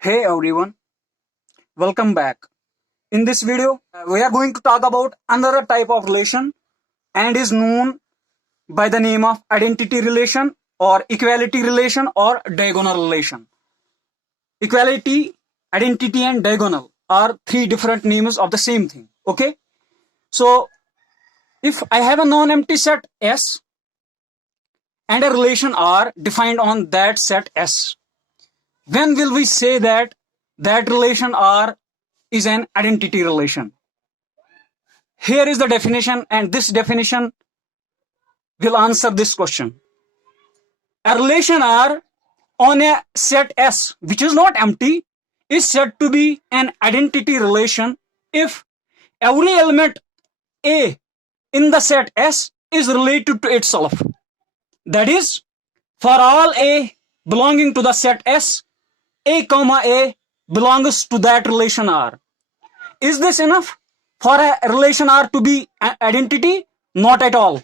Hey everyone, welcome back. In this video, we are going to talk about another type of relation and is known by the name of identity relation or equality relation or diagonal relation. Equality, identity and diagonal are three different names of the same thing. Okay? So, if I have a non-empty set S and a relation R defined on that set S, when will we say that that relation R is an identity relation? Here is the definition, and this definition will answer this question. A relation R on a set S, which is not empty, is said to be an identity relation if every element A in the set S is related to itself. That is, for all A belonging to the set S, A comma A belongs to that relation R. Is this enough for a relation R to be an identity? Not at all.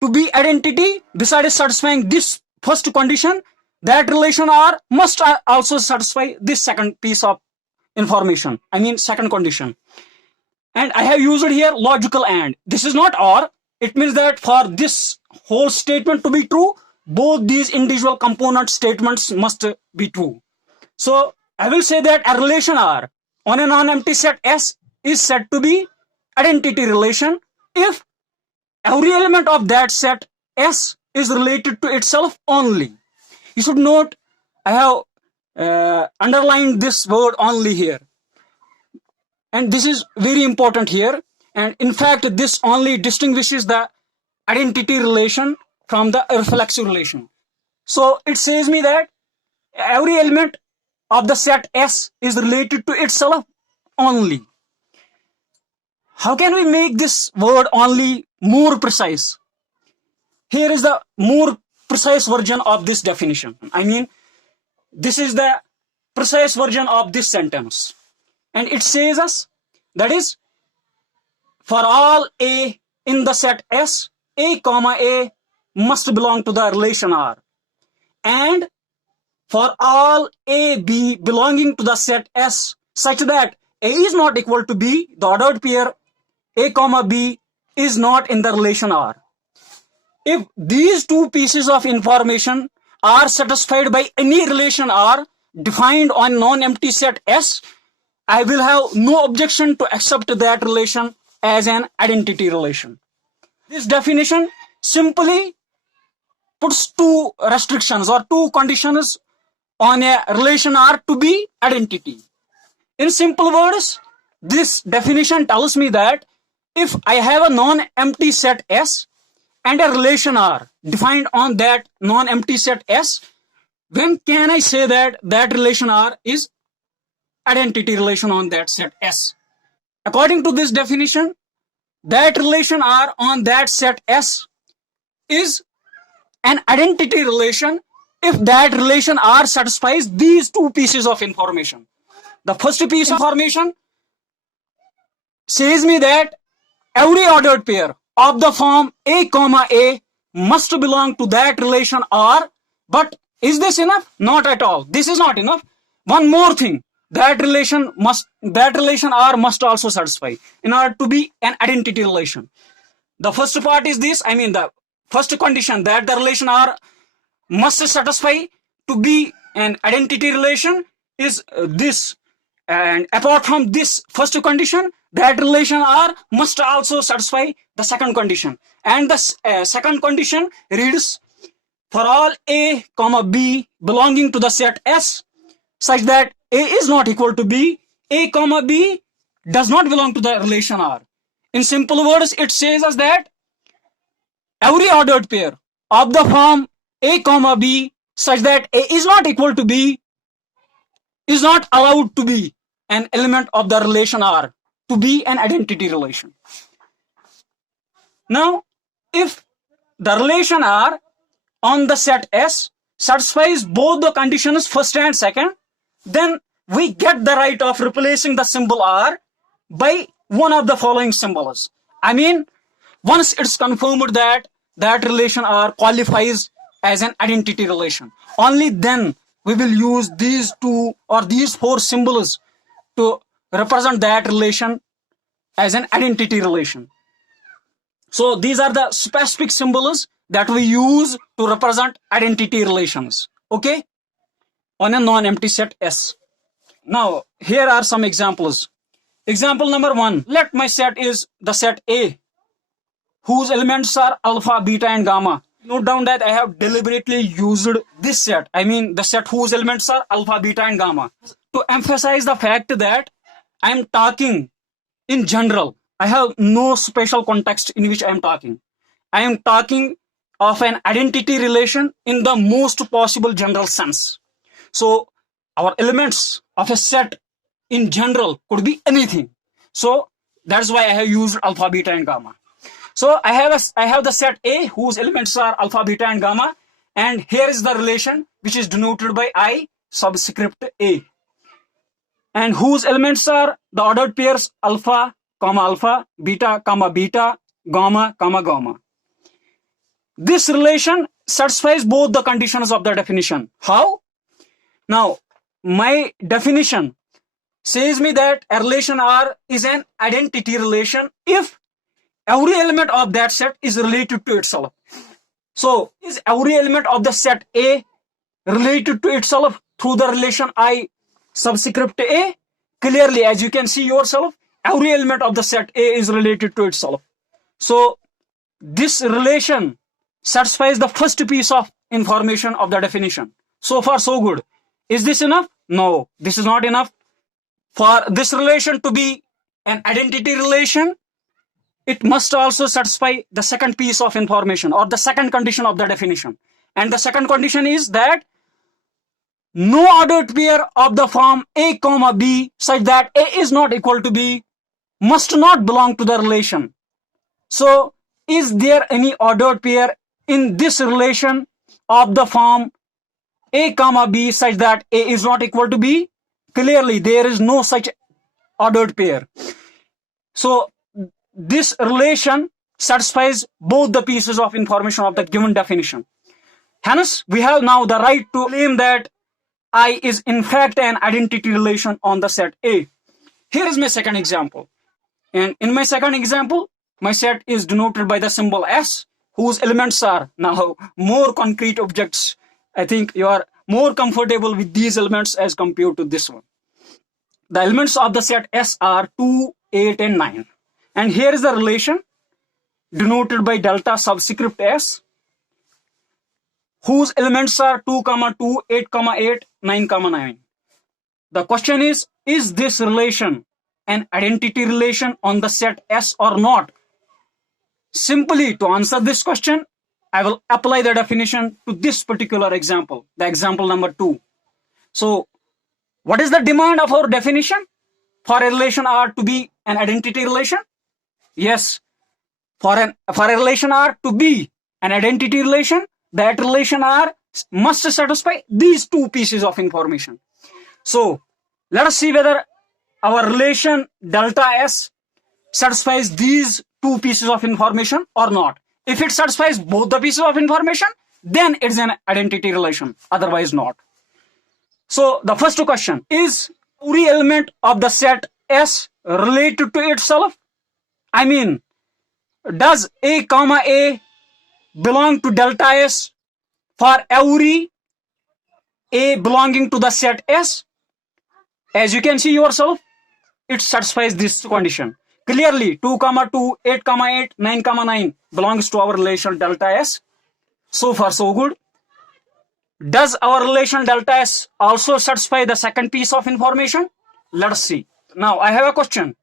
To be identity, besides satisfying this first condition, that relation R must also satisfy this second piece of information. I mean second condition. And I have used here logical and. This is not or. It means that for this whole statement to be true, both these individual component statements must be true. So I will say that a relation R on a non-empty set S is said to be identity relation if every element of that set S is related to itself only. You should note I have underlined this word only here. And this is very important here. And in fact, this only distinguishes the identity relation from the reflexive relation. So it says me that every element of the set S is related to itself only. How can we make this word only more precise? Here is the more precise version of this definition. I mean, this is the precise version of this sentence. And it says us, that is, for all A in the set S, A comma A must belong to the relation R. And for all A, B belonging to the set S such that A is not equal to B, the ordered pair A comma B is not in the relation R. If these two pieces of information are satisfied by any relation R defined on non-empty set S, I will have no objection to accept that relation as an identity relation. This definition simply puts two restrictions or two conditions on a relation R to be identity. In simple words, this definition tells me that if I have a non-empty set S and a relation R defined on that non-empty set S, when can I say that that relation R is identity relation on that set S? According to this definition, that relation R on that set S is an identity relation if that relation R satisfies these two pieces of information. The first piece of information says me that every ordered pair of the form A comma A must belong to that relation R. But is this enough? Not at all. This is not enough. One more thing, that relation R must also satisfy in order to be an identity relation. The first part is this, I mean the first condition, that the relation R must satisfy to be an identity relation is this. And apart from this first condition, that relation R must also satisfy the second condition. And the second condition reads, for all A comma B belonging to the set S such that A is not equal to B, A comma B does not belong to the relation R. In simple words, it says us that every ordered pair of the form A comma B such that A is not equal to B is not allowed to be an element of the relation R to be an identity relation. Now, if the relation R on the set S satisfies both the conditions first and second, then we get the right of replacing the symbol R by one of the following symbols. I mean, once it's confirmed that that relation R qualifies as an identity relation, only then we will use these two or these four symbols to represent that relation as an identity relation. So these are the specific symbols that we use to represent identity relations, okay, on a non-empty set S. Now, here are some examples. Example number 1. Let my set is the set A, whose elements are alpha, beta, and gamma. Note down that I have deliberately used this set. I mean the set whose elements are alpha, beta, and gamma, to emphasize the fact that I am talking in general. I have no special context in which I am talking. I am talking of an identity relation in the most possible general sense. So our elements of a set in general could be anything. So that's why I have used alpha, beta, and gamma. So I have the set A whose elements are alpha, beta, and gamma, and here is the relation which is denoted by I subscript A, and whose elements are the ordered pairs alpha, comma alpha, beta, comma beta, gamma, comma gamma. This relation satisfies both the conditions of the definition. How? Now, my definition says me that a relation R is an identity relation if every element of that set is related to itself. So, is every element of the set A related to itself through the relation I subscript A? Clearly, as you can see yourself, every element of the set A is related to itself. So, this relation satisfies the first piece of information of the definition. So far, so good. Is this enough? No, this is not enough. For this relation to be an identity relation, it must also satisfy the second piece of information or the second condition of the definition. And the second condition is that no ordered pair of the form A comma B such that A is not equal to B must not belong to the relation. So, is there any ordered pair in this relation of the form A comma B such that A is not equal to B? Clearly, there is no such ordered pair. So, this relation satisfies both the pieces of information of the given definition. Hence, we have now the right to claim that I is in fact an identity relation on the set A. Here is my second example. And in my second example, my set is denoted by the symbol S, whose elements are now more concrete objects. I think you are more comfortable with these elements as compared to this one. The elements of the set S are 2, 8, and 9. And here is the relation denoted by delta subscript S, whose elements are 2, 2, 8, 8, 9, 9. The question is this relation an identity relation on the set S or not? Simply to answer this question, I will apply the definition to this particular example, the example number 2. So, what is the demand of our definition? For a relation R to be an identity relation? Yes, for a relation R to be an identity relation, that relation R must satisfy these two pieces of information. So, let us see whether our relation delta S satisfies these two pieces of information or not. If it satisfies both the pieces of information, then it's an identity relation, otherwise not. So, the first question is every element of the set S related to itself? I mean, does A comma A belong to delta S for every A belonging to the set S? As you can see yourself, it satisfies this condition. Clearly, 2, 2, 8, 8, 9, 9 belongs to our relation delta S. So far, so good. Does our relation delta S also satisfy the second piece of information? Let us see. Now, I have a question.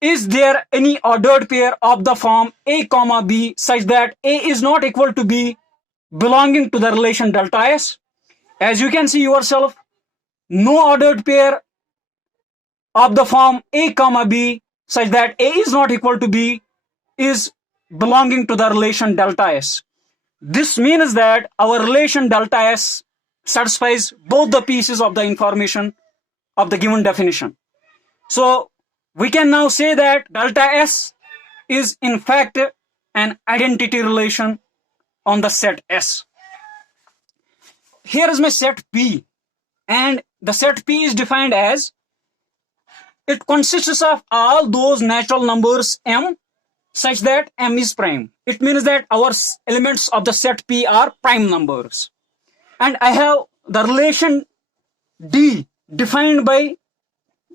Is there any ordered pair of the form A comma B such that A is not equal to B belonging to the relation delta S? As you can see yourself, no ordered pair of the form A comma B such that A is not equal to B is belonging to the relation delta S. This means that our relation delta S satisfies both the pieces of the information of the given definition. So, we can now say that delta S is in fact an identity relation on the set S. Here is my set P. and the set P is defined as it consists of all those natural numbers M such that M is prime. It means that our elements of the set P are prime numbers. And I have the relation D defined by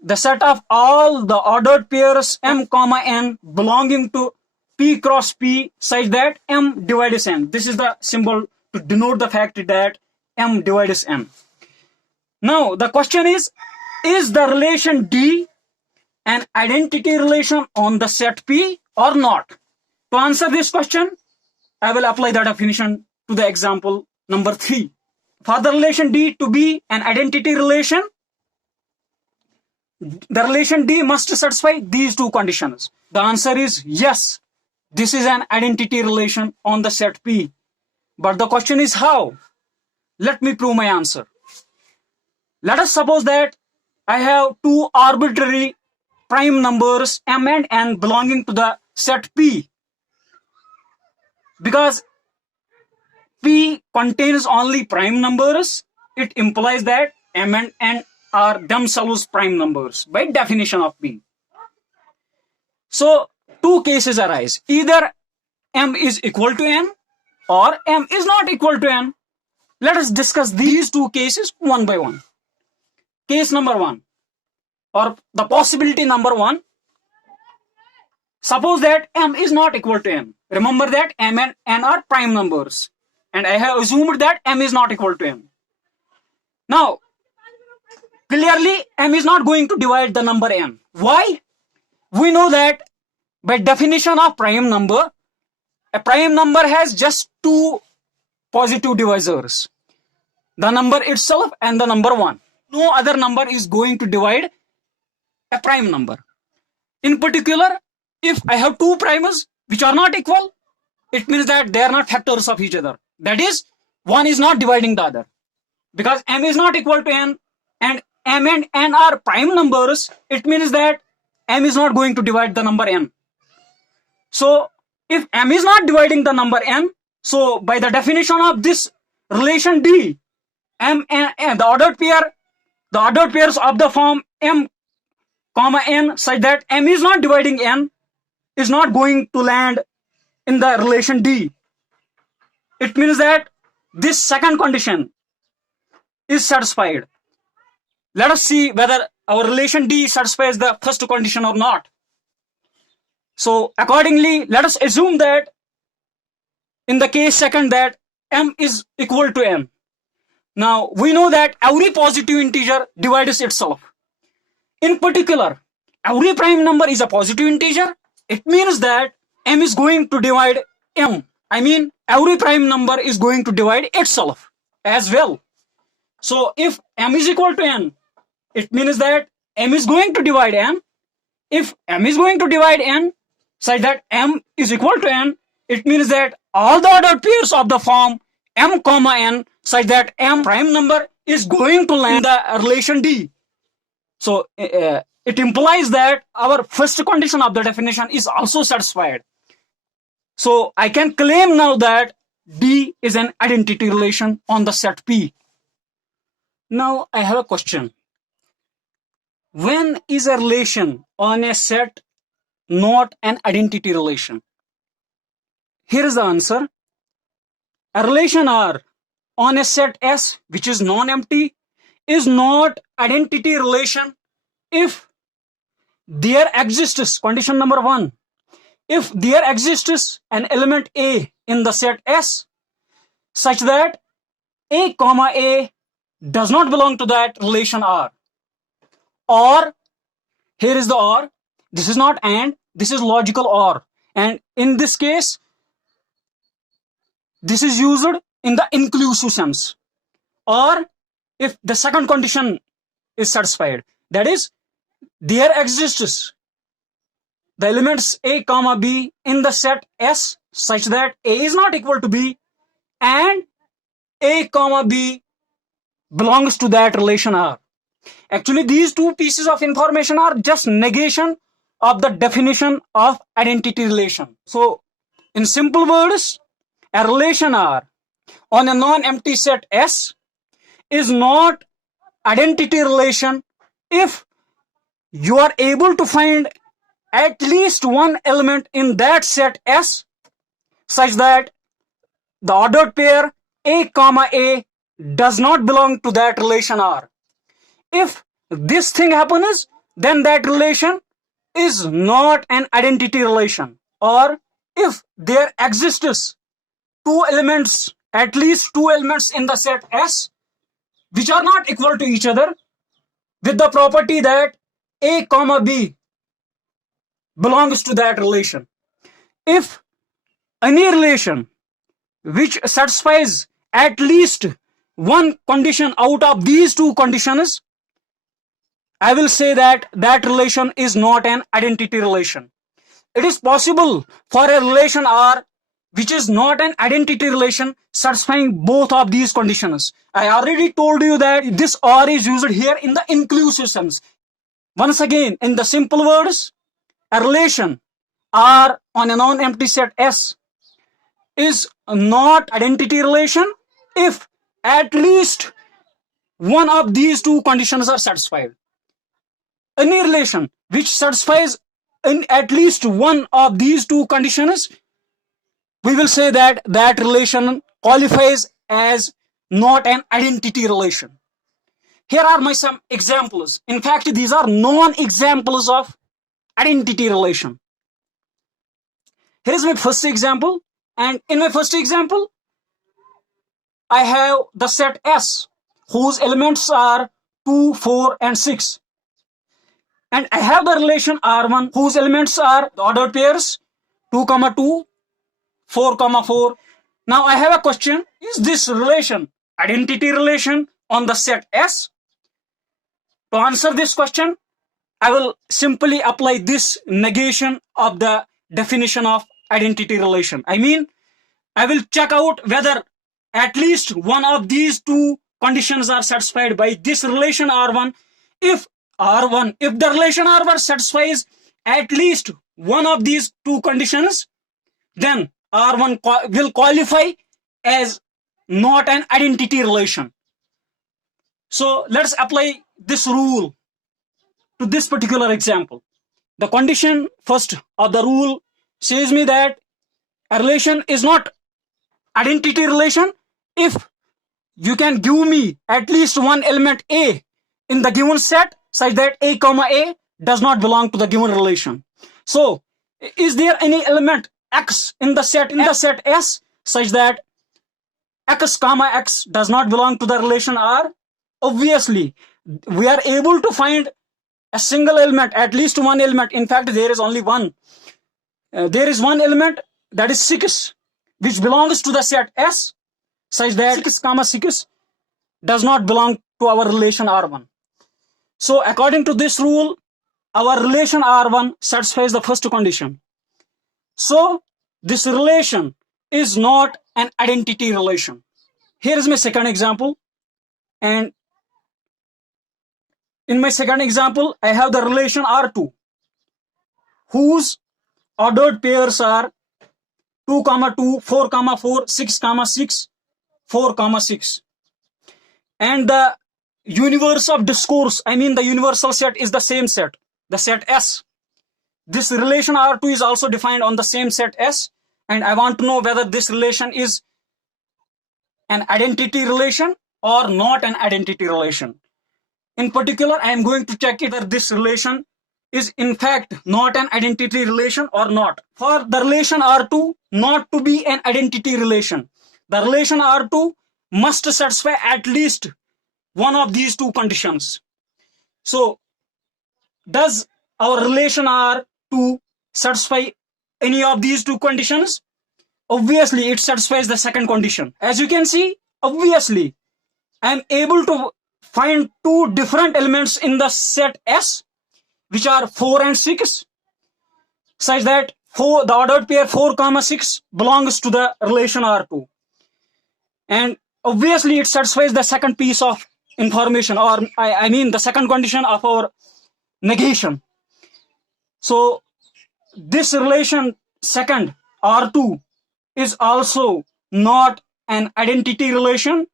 the set of all the ordered pairs M comma N belonging to P cross P such that M divides N. This is the symbol to denote the fact that M divides N. Now the question is the relation D an identity relation on the set P or not? To answer this question, I will apply the definition to the example number 3. For the relation D to be an identity relation, the relation D must satisfy these two conditions. The answer is yes, this is an identity relation on the set P. But the question is how? Let me prove my answer. Let us suppose that I have two arbitrary prime numbers M and N belonging to the set P. Because P contains only prime numbers, it implies that M and N are themselves prime numbers by definition of P. So two cases arise. Either M is equal to N or M is not equal to N. Let us discuss these two cases one by one. Case number 1, or the possibility number 1, suppose that M is not equal to N. Remember that M and N are prime numbers, and I have assumed that M is not equal to N. Now, clearly M is not going to divide the number N. Why? We know that by definition of prime number, a prime number has just two positive divisors, the number itself and the number 1. No other number is going to divide a prime number. In particular, if I have two primes which are not equal, it means that they are not factors of each other. That is, one is not dividing the other. Because M is not equal to N and M and N are prime numbers, it means that M is not going to divide the number N. So, if M is not dividing the number N, so by the definition of this relation D, M and the ordered pairs of the form M comma N such that M is not dividing N is not going to land in the relation D. It means that this second condition is satisfied. Let us see whether our relation D satisfies the first condition or not. So accordingly, let us assume that in the case second that M is equal to N. Now, we know that every positive integer divides itself. In particular, every prime number is a positive integer. It means that M is going to divide M. I mean, every prime number is going to divide itself as well. So, if M is equal to N, it means that M is going to divide N. If M is going to divide N such that M is equal to N, it means that all the ordered pairs of the form M comma N such that M prime number is going to land in the relation D. So it implies that our first condition of the definition is also satisfied. So I can claim now that D is an identity relation on the set P. Now I have a question. When is a relation on a set not an identity relation? Here is the answer. A relation R on a set S which is non-empty is not identity relation if there exists, condition number 1, if there exists an element A in the set S such that A comma A does not belong to that relation R. Or, here is the or, this is not and, this is logical or, and in this case this is used in the inclusive sense. Or if the second condition is satisfied, that is, there exists the elements A comma B in the set S such that A is not equal to B and A comma B belongs to that relation R. Actually, these two pieces of information are just negation of the definition of identity relation. So, in simple words, a relation R on a non-empty set S is not identity relation if you are able to find at least one element in that set S such that the ordered pair A comma A does not belong to that relation R. If this thing happens, then that relation is not an identity relation. Or if there exists at least two elements in the set S which are not equal to each other with the property that A comma B belongs to that relation. If any relation which satisfies at least one condition out of these two conditions, I will say that that relation is not an identity relation. It is possible for a relation R which is not an identity relation satisfying both of these conditions. I already told you that this R is used here in the inclusive sense. Once again, in the simple words, a relation R on a non-empty set S is not identity relation if at least one of these two conditions are satisfied. Any relation which satisfies in at least one of these two conditions, we will say that that relation qualifies as not an identity relation. Here are my some examples. In fact, these are non-examples of identity relation. Here is my first example, and in my first example, I have the set S whose elements are 2, 4 and 6. And I have the relation R1 whose elements are the ordered pairs 2, 2, 4, 4. Now I have a question. Is this relation identity relation on the set S? To answer this question, I will simply apply this negation of the definition of identity relation. I mean, I will check out whether at least one of these two conditions are satisfied by this relation R1. If the relation R1 satisfies at least one of these two conditions, then R1 will qualify as not an identity relation. So let's apply this rule to this particular example. The condition first of the rule says me that a relation is not identity relation if you can give me at least one element A in the given set such that A comma A does not belong to the given relation. So is there any element X in the set S such that X comma X does not belong to the relation R? Obviously, we are able to find a single element, at least one element. In fact, there is only one. There is one element, that is 6, which belongs to the set S such that 6 comma 6 does not belong to our relation R1. So according to this rule, our relation R1 satisfies the first condition. So this relation is not an identity relation. Here is my second example, and in my second example, I have the relation R2 whose ordered pairs are 2, 2, 4, 4, 6, 6, 4, 6. And the universe of discourse, I mean the universal set, is the same set, the set S. This relation R2 is also defined on the same set S, and I want to know whether this relation is an identity relation or not an identity relation. In particular, I am going to check whether this relation is in fact not an identity relation or not. For the relation R2 not to be an identity relation, the relation R2 must satisfy at least one of these two conditions. So, does our relation R2 satisfy any of these two conditions? Obviously, it satisfies the second condition. As you can see, obviously, I am able to find two different elements in the set S, which are 4 and 6, such that the ordered pair 4, 6 belongs to the relation R2. And obviously, it satisfies the second piece of information, or I mean the second condition of our negation. So this relation second R2 is also not an identity relation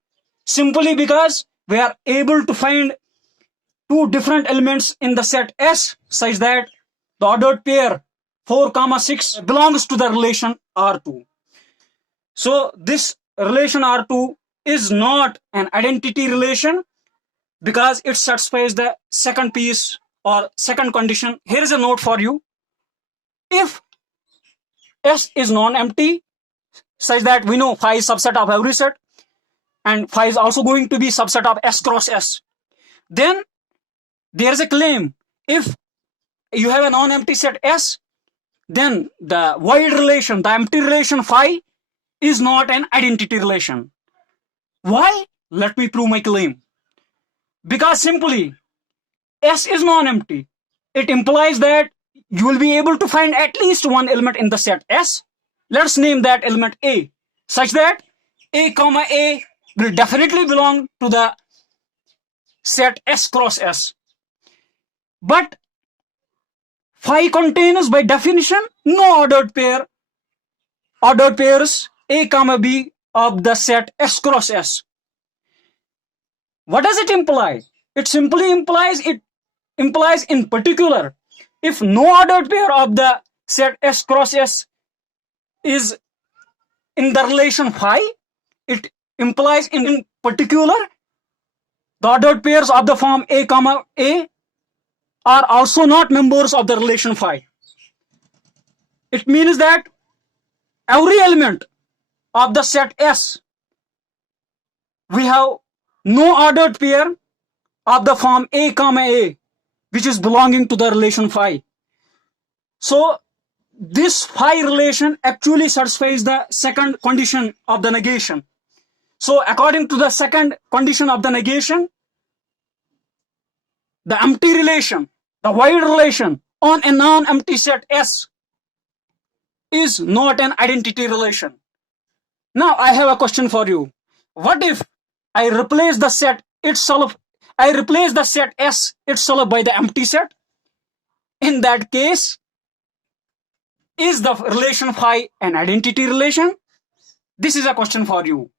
simply because we are able to find two different elements in the set S such that the ordered pair 4, 6 belongs to the relation R2. So this relation R2 is not an identity relation because it satisfies the second piece or second condition. Here is a note for you. If S is non-empty such that we know phi is subset of every set and phi is also going to be subset of S cross S, then there is a claim. If you have a non-empty set S, then the void relation, the empty relation phi, is not an identity relation. Why? Let me prove my claim. Because simply S is non-empty. It implies that you will be able to find at least one element in the set S. Let's name that element A, such that A comma A will definitely belong to the set S cross S. But phi contains by definition no ordered pairs A comma B of the set S cross S. What does it imply? It simply implies in particular, if no ordered pair of the set S cross S is in the relation phi, it implies in particular the ordered pairs of the form A comma A are also not members of the relation phi. It means that every element of the set S, we have no ordered pair of the form A comma A which is belonging to the relation phi. So this phi relation actually satisfies the second condition of the negation. So according to the second condition of the negation, the empty relation, the void relation on a non-empty set S is not an identity relation. Now I have a question for you. What if I replace the set itself, I replace the set S itself by the empty set? In that case, is the relation phi an identity relation? This is a question for you.